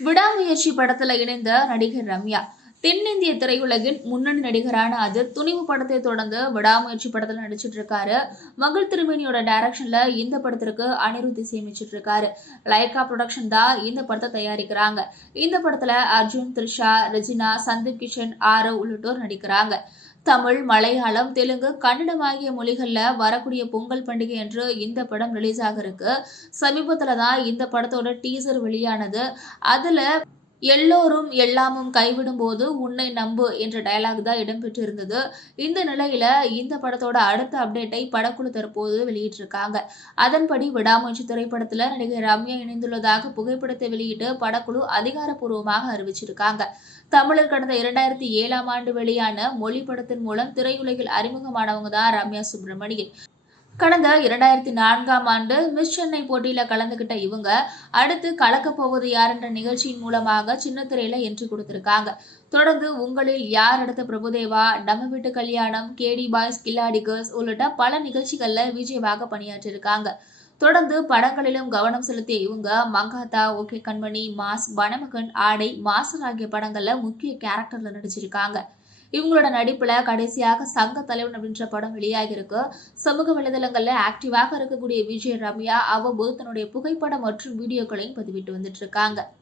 விடாமுயற்சி படத்துல இணைந்த நடிகர் ரம்யா. தென்னிந்திய திரையுலகின் முன்னணி நடிகரான அஜித் துணிவு படத்தை தொடர்ந்து விடாமுயற்சி படத்துல நடிச்சிட்டு இருக்காரு. மகள் திருமேனியோட டைரக்ஷன்ல இந்த படத்திற்கு அனிருத் இசையமைச்சிட்டு இருக்காரு. லைகா புரொடக்ஷன் தான் இந்த படத்தை தயாரிக்கிறாங்க. இந்த படத்துல அர்ஜுன், த்ரிஷா, ரெஜினா, சந்தீப் கிஷன், ஆரவ் உள்ளிட்டோர் நடிக்கிறாங்க. தமிழ், மலையாளம், தெலுங்கு, கன்னடம் ஆகிய மொழிகள்ல வரக்கூடிய பொங்கல் பண்டிகை என்று இந்த படம் ரிலீஸ் ஆக இருக்கு. சமீபத்துல தான் இந்த படத்தோட டீசர் வெளியானது. அதுல எல்லோரும் எல்லாமும் கைவிடும் போது உன்னை நம்பு என்ற டயலாக் தான் இடம்பெற்று இருந்தது. இந்த நிலையில இந்த படத்தோட அடுத்த அப்டேட்டை படக்குழு தற்போது வெளியிட்டிருக்காங்க. அதன்படி விடாமுயற்சி திரைப்படத்துல நடிகர் ரம்யா இணைந்துள்ளதாக புகைப்படத்தை வெளியிட்டு படக்குழு அதிகாரப்பூர்வமாக அறிவிச்சிருக்காங்க. தமிழில் கடந்த 2007ஆம் ஆண்டு வெளியான மொழி படத்தின் மூலம் திரையுலகில் அறிமுகமானவங்க தான் ரம்யா சுப்பிரமணியன். கடந்த 2004ஆம் ஆண்டு மிஸ் சென்னை போட்டியில கலந்துகிட்ட இவங்க அடுத்து கலக்கப் போவது யார் என்ற நிகழ்ச்சியின் மூலமாக சின்னத்திரையில என்ட்ரி கொடுத்திருக்காங்க. தொடர்ந்து உங்களில் யார் அடுத்த பிரபுதேவா, நம்ம வீட்டு கல்யாணம், கேடி பாய்ஸ், கில்லாடி கேர்ள்ஸ் உள்ளிட்ட பல நிகழ்ச்சிகள்ல விஜயமாக பணியாற்றியிருக்காங்க. தொடர்ந்து படங்களிலும் கவனம் செலுத்திய இவங்க மங்காத்தா, ஓகே கண்மணி, மாஸ், வனமகன், ஆடை, மாஸ்டர் ஆகிய படங்கள்ல முக்கிய கேரக்டர்ல நடிச்சிருக்காங்க. இவங்களோட நடிப்புல கடைசியாக சங்க தலைவன் அப்படின்ற படம் வெளியாகி இருக்கு. சமூக வலைதளங்கள்ல ஆக்டிவாக இருக்கக்கூடிய விஜய் ரம்யா அவ்வப்போது தன்னுடைய புகைப்படம் மற்றும் வீடியோக்களையும் பதிவிட்டு வந்துட்டு இருக்காங்க.